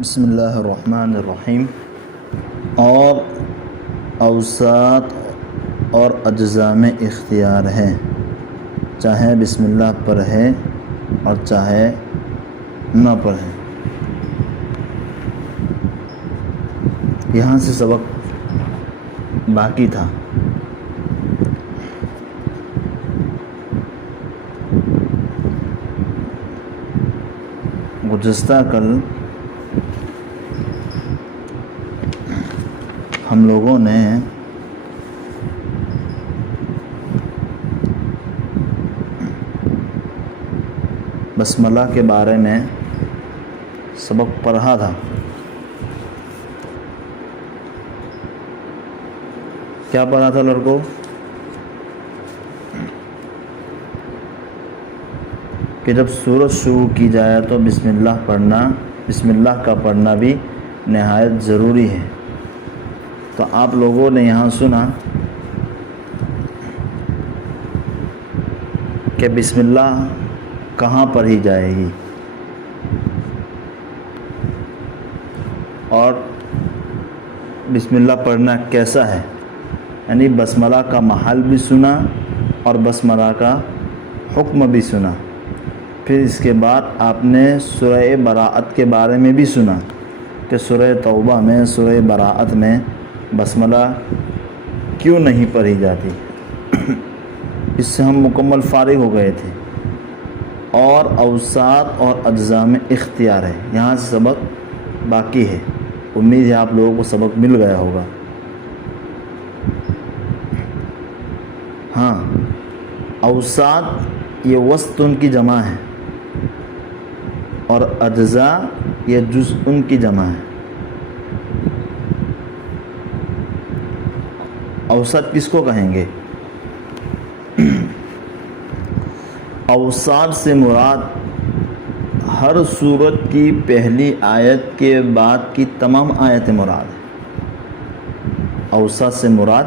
بسم اللہ الرحمن الرحیم۔ اور اوساط اور اجزاء میں اختیار ہے، چاہے بسم اللہ پڑھے اور چاہے نہ پڑھے۔ یہاں سے سبق باقی تھا۔ گزشتہ کل ہم لوگوں نے بسملہ کے بارے میں سبق پڑھا تھا۔ کیا پڑھا تھا لڑکوں؟ کہ جب سورت شروع کی جائے تو بسم اللہ کا پڑھنا بھی نہایت ضروری ہے۔ تو آپ لوگوں نے یہاں سنا کہ بسم اللہ کہاں پڑھی جائے گی، اور بسم اللہ پڑھنا کیسا ہے، یعنی بسملہ کا محل بھی سنا اور بسملہ کا حکم بھی سنا۔ پھر اس کے بعد آپ نے سورہ براءت کے بارے میں بھی سنا کہ سورہ توبہ میں، سورہ براءت میں بسملہ کیوں نہیں پڑھی جاتی۔ اس سے ہم مکمل فارغ ہو گئے تھے۔ اور اوساط اور اجزاء میں اختیار ہے، یہاں سے سبق باقی ہے۔ امید ہے آپ لوگوں کو سبق مل گیا ہوگا۔ ہاں، اوساط یہ وسط ان کی جمع ہے، اور اجزاء یہ جزء ان کی جمع ہے۔ اوسط کس کو کہیں گے؟ اوسط سے مراد ہر سورت کی پہلی آیت کے بعد کی تمام آیتیں مراد ہیں۔ اوسط سے مراد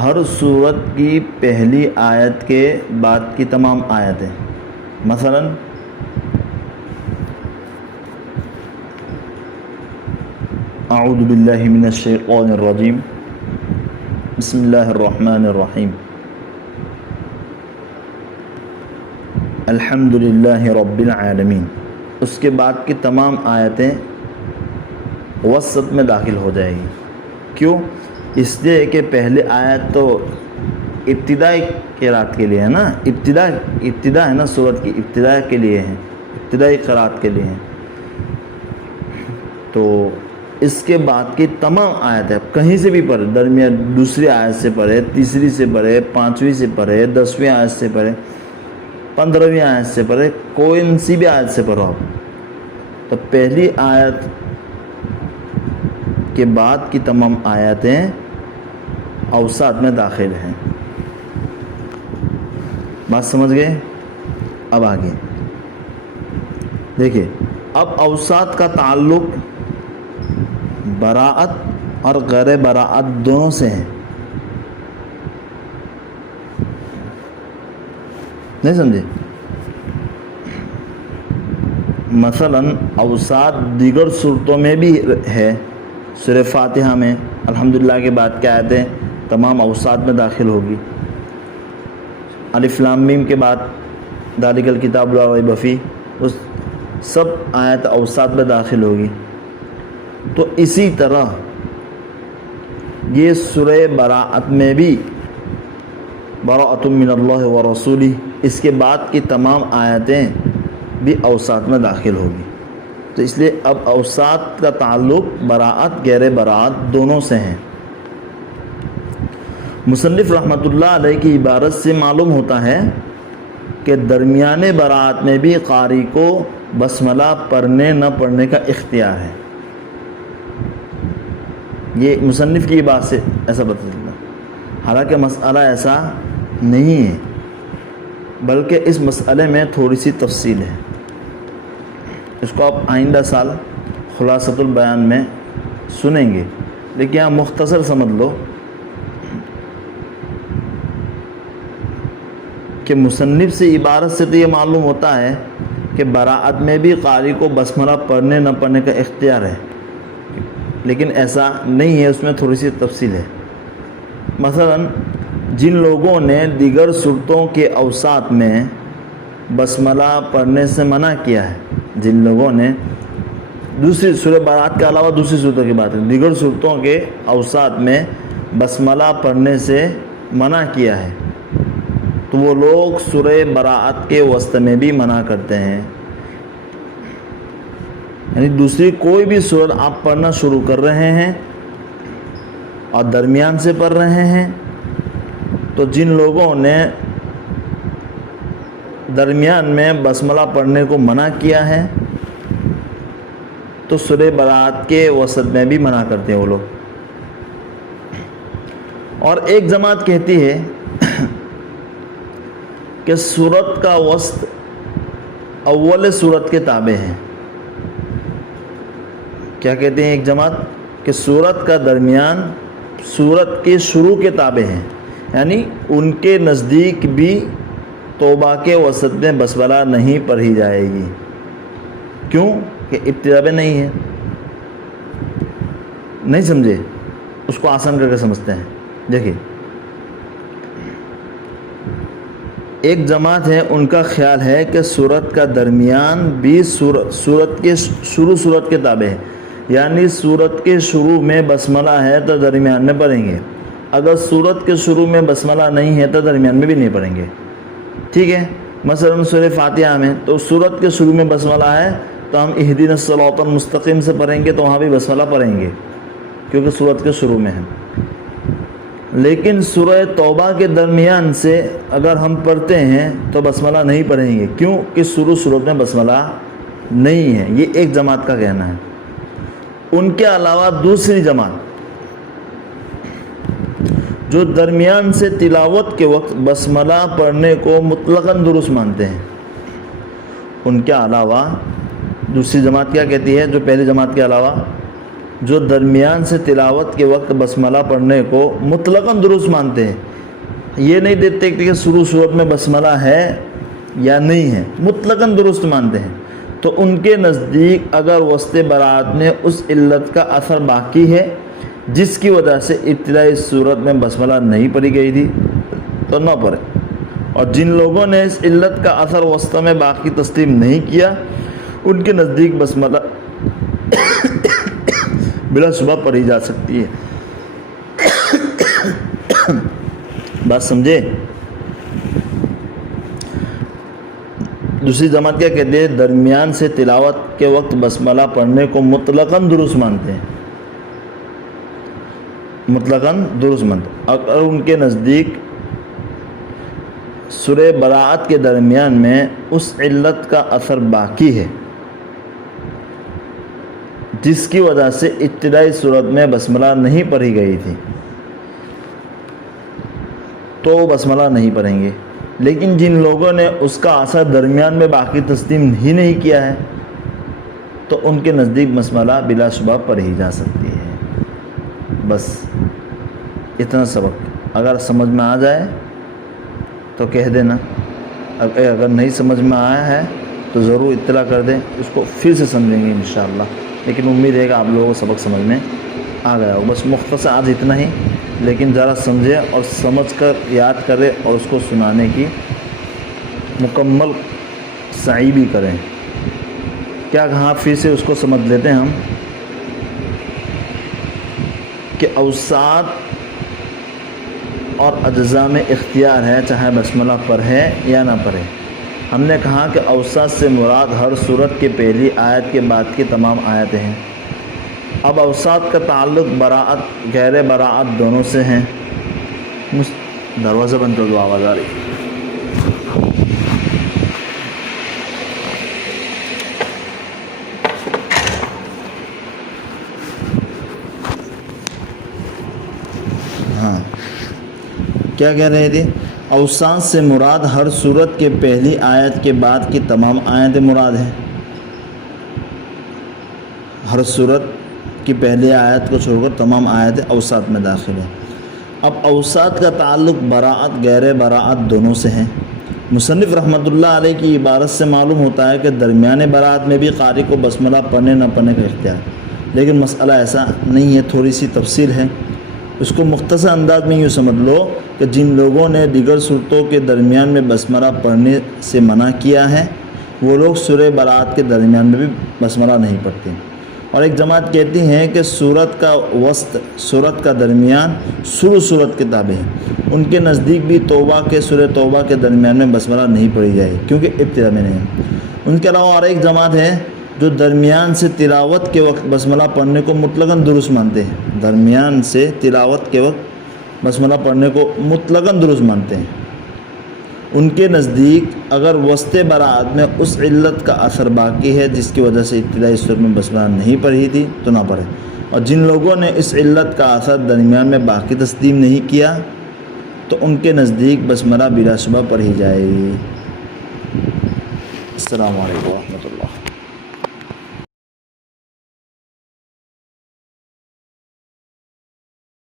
ہر سورت کی پہلی آیت کے بعد کی تمام آیتیں۔ مثلا اعوذ باللہ من الشیطان الرجیم، بسم اللہ الرحمن الرحیم، الحمد للہ رب العالمین۔ اس کے بعد کی تمام آیتیں وسط میں داخل ہو جائے گی۔ کیوں؟ اس لیے کہ پہلے آیت تو ابتدائی قرات کے لیے ہے نا، ابتدا ہے نا، سورت کی ابتدا کے لیے ہے، ابتدائی قرات کے لیے ہے۔ تو اس کے بعد کی تمام آیتیں کہیں سے بھی پڑھے، درمیان دوسری آیت سے پڑھے، تیسری سے پڑھے، پانچویں سے پڑھے، 10ویں آیت سے پڑھے، 15ویں آیت سے پڑھے، کوئی سی بھی آیت سے پڑھو آپ، تو پہلی آیت کے بعد کی تمام آیتیں اوساط میں داخل ہیں۔ بات سمجھ گئے؟ اب آگے دیکھیں، اب اوساط کا تعلق براءت اور غیر براءت دونوں سے ہیں۔ نہیں سمجھے؟ مثلا اوساط دیگر صورتوں میں بھی ہے۔ سورہ فاتحہ میں الحمدللہ کے بعد کیا آیتیں تمام اوساط میں داخل ہوگی۔ الف لام میم کے بعد ذالک الکتاب لا ریب فیہ، اس سب آیت اوساط میں داخل ہوگی۔ تو اسی طرح یہ سورہ براءت میں بھی براءۃ من اللہ ورسولہ، اس کے بعد کی تمام آیتیں بھی اوساط میں داخل ہوگی۔ تو اس لیے اب اوساط کا تعلق براءت غیر براءت دونوں سے ہیں۔ مصنف رحمۃ اللہ علیہ کی عبارت سے معلوم ہوتا ہے کہ درمیان براءت میں بھی قاری کو بسملہ پڑھنے نہ پڑھنے کا اختیار ہے۔ یہ مصنف کی بات سے ایسا پتہ چلتا، حالانکہ مسئلہ ایسا نہیں ہے، بلکہ اس مسئلے میں تھوڑی سی تفصیل ہے۔ اس کو آپ آئندہ سال خلاصۃ البیان میں سنیں گے، لیکن یہاں مختصر سمجھ لو کہ مصنف سے عبارت سے تو یہ معلوم ہوتا ہے کہ براعت میں بھی قاری کو بسملہ پڑھنے نہ پڑھنے کا اختیار ہے، لیکن ایسا نہیں ہے، اس میں تھوڑی سی تفصیل ہے۔ مثلا جن لوگوں نے دیگر صورتوں کے اوساط میں بسملہ پڑھنے سے منع کیا ہے، جن لوگوں نے دوسری سورہ براعت کے علاوہ دوسری صورتوں کی بات ہے، دیگر صورتوں کے اوساط میں بسملہ پڑھنے سے منع کیا ہے، تو وہ لوگ سورہ براعت کے وسط میں بھی منع کرتے ہیں۔ یعنی دوسری کوئی بھی سورت آپ پڑھنا شروع کر رہے ہیں اور درمیان سے پڑھ رہے ہیں، تو جن لوگوں نے درمیان میں بسملہ پڑھنے کو منع کیا ہے تو سورہ براعت کے وسط میں بھی منع کرتے ہیں وہ لوگ۔ اور ایک جماعت کہتی ہے کہ سورت کا وسط اول سورت کے تابع ہے۔ کیا کہتے ہیں ایک جماعت؟ کہ سورت کا درمیان سورت کے شروع کے تابع ہے، یعنی ان کے نزدیک بھی توبہ کے وسط میں بسملہ نہیں پڑھی جائے گی۔ کیوں؟ کہ ابتدا میں نہیں ہے۔ نہیں سمجھے؟ اس کو آسان کر کے سمجھتے ہیں۔ دیکھیں، ایک جماعت ہے، ان کا خیال ہے کہ سورت کا درمیان بھی سورت کے شروع سورت کے تابع ہے، یعنی سورت کے شروع میں بسملہ ہے تو درمیان میں پڑھیں گے، اگر سورت کے شروع میں بسملہ نہیں ہے تو درمیان میں بھی نہیں پڑھیں گے۔ ٹھیک ہے؟ مثلا سورہ فاتحہ میں تو سورت کے شروع میں بسملہ ہے تو ہم اہدنا الصراط المستقیم سے پڑھیں گے تو وہاں بھی بسملہ پڑھیں گے کیونکہ سورت کے شروع میں ہے۔ لیکن سورہ توبہ کے درمیان سے اگر ہم پڑھتے ہیں تو بسملہ نہیں پڑھیں گے، کیوں کہ شروع سورت میں بسملہ نہیں ہے۔ یہ ایک جماعت کا کہنا ہے۔ ان کے علاوہ دوسری جماعت جو درمیان سے تلاوت کے وقت بسملہ پڑھنے کو مطلقاً درست مانتے ہیں، ان کے علاوہ دوسری جماعت کیا کہتی ہے؟ جو پہلی جماعت کے علاوہ جو درمیان سے تلاوت کے وقت بسملہ پڑھنے کو مطلقاً درست مانتے ہیں، یہ نہیں دیکھتے کہ شروع صورت میں بسملہ ہے یا نہیں ہے، مطلقاً درست مانتے ہیں، تو ان کے نزدیک اگر وسط براعت میں اس علت کا اثر باقی ہے جس کی وجہ سے ابتدائی صورت میں بسملہ نہیں پڑھی گئی تھی تو نہ پڑھے، اور جن لوگوں نے اس علت کا اثر وسط میں باقی تسلیم نہیں کیا ان کے نزدیک بسملہ بلا شبہ پڑھی جا سکتی ہے۔ بات سمجھے؟ دوسری جماعت کیا کہتے ہیں؟ درمیان سے تلاوت کے وقت بسملہ پڑھنے کو مطلقاً درست مانتے ہیں، مطلقاً درست مانتے ہیں۔ اگر ان کے نزدیک سورہ براعت کے درمیان میں اس علت کا اثر باقی ہے جس کی وجہ سے ابتدائی صورت میں بسملہ نہیں پڑھی گئی تھی تو وہ بسملہ نہیں پڑھیں گے، لیکن جن لوگوں نے اس کا اثر درمیان میں باقی تسلیم ہی نہیں کیا ہے تو ان کے نزدیک بسملہ بلا شبہ پڑھی جا سکتی ہے۔ بس اتنا سبق اگر سمجھ میں آ جائے تو کہہ دینا، اگر نہیں سمجھ میں آیا ہے تو ضرور اطلاع کر دیں، اس کو پھر سے سمجھیں گے انشاءاللہ، لیکن امید ہے کہ آپ لوگوں کو سبق سمجھ میں آ گیا ہو۔ بس مختصر آج اتنا ہی، لیکن ذرا سمجھے اور سمجھ کر یاد کرے اور اس کو سنانے کی مکمل سعی بھی کریں۔ کیا کہاں پھر سے اس کو سمجھ لیتے ہیں ہم کہ اوساط اور اجزاء میں اختیار ہے، چاہے بسملہ پڑھے یا نہ پڑھے۔ ہم نے کہا کہ اوساط سے مراد ہر صورت کی پہلی آیت کے بعد کی تمام آیتیں ہیں۔ اب اوساط کا تعلق براعت غیر براعت دونوں سے ہیں۔ دروازہ بند کر دو، آواز آ رہی۔ ہاں، کیا کہہ رہے تھے؟ اوساط سے مراد ہر صورت کے پہلی آیت کے بعد کی تمام آیتیں مراد ہیں۔ ہر صورت کی پہلی آیت کو چھوڑ کر تمام آیتیں اوساط میں داخل ہیں۔ اب اوساط کا تعلق براعت غیر براعت دونوں سے ہیں۔ مصنف رحمۃ اللہ علیہ کی عبارت سے معلوم ہوتا ہے کہ درمیان برات میں بھی قاری کو بسملہ پڑھنے نہ پڑھنے کا اختیار، لیکن مسئلہ ایسا نہیں ہے، تھوڑی سی تفصیل ہے۔ اس کو مختصر انداز میں یوں سمجھ لو کہ جن لوگوں نے دیگر صورتوں کے درمیان میں بسملہ پڑھنے سے منع کیا ہے وہ لوگ سورہ برات کے درمیان میں بھی بسملہ نہیں پڑھتے، اور ایک جماعت کہتی ہیں کہ سورت کا وسط، سورت کا درمیان شروع سورت کے تابع ہے۔ ان کے نزدیک بھی توبہ کے سورہ توبہ کے درمیان میں بسملہ نہیں پڑھی جائے کیونکہ ابتدا میں نہیں ہے۔ ان کے علاوہ اور ایک جماعت ہے جو درمیان سے تلاوت کے وقت بسملہ پڑھنے کو مطلقاً درست مانتے ہیں، درمیان سے تلاوت کے وقت بسملہ پڑھنے کو مطلقاً درست مانتے ہیں۔ ان کے نزدیک اگر وسط برات میں اس علت کا اثر باقی ہے جس کی وجہ سے ابتدائی سورت میں بسملہ نہیں پڑھی تھی تو نہ پڑھے، اور جن لوگوں نے اس علت کا اثر درمیان میں باقی تسلیم نہیں کیا تو ان کے نزدیک بسملہ بلا شبہ پڑھی جائے۔ السلام علیکم ورحمۃ اللہ۔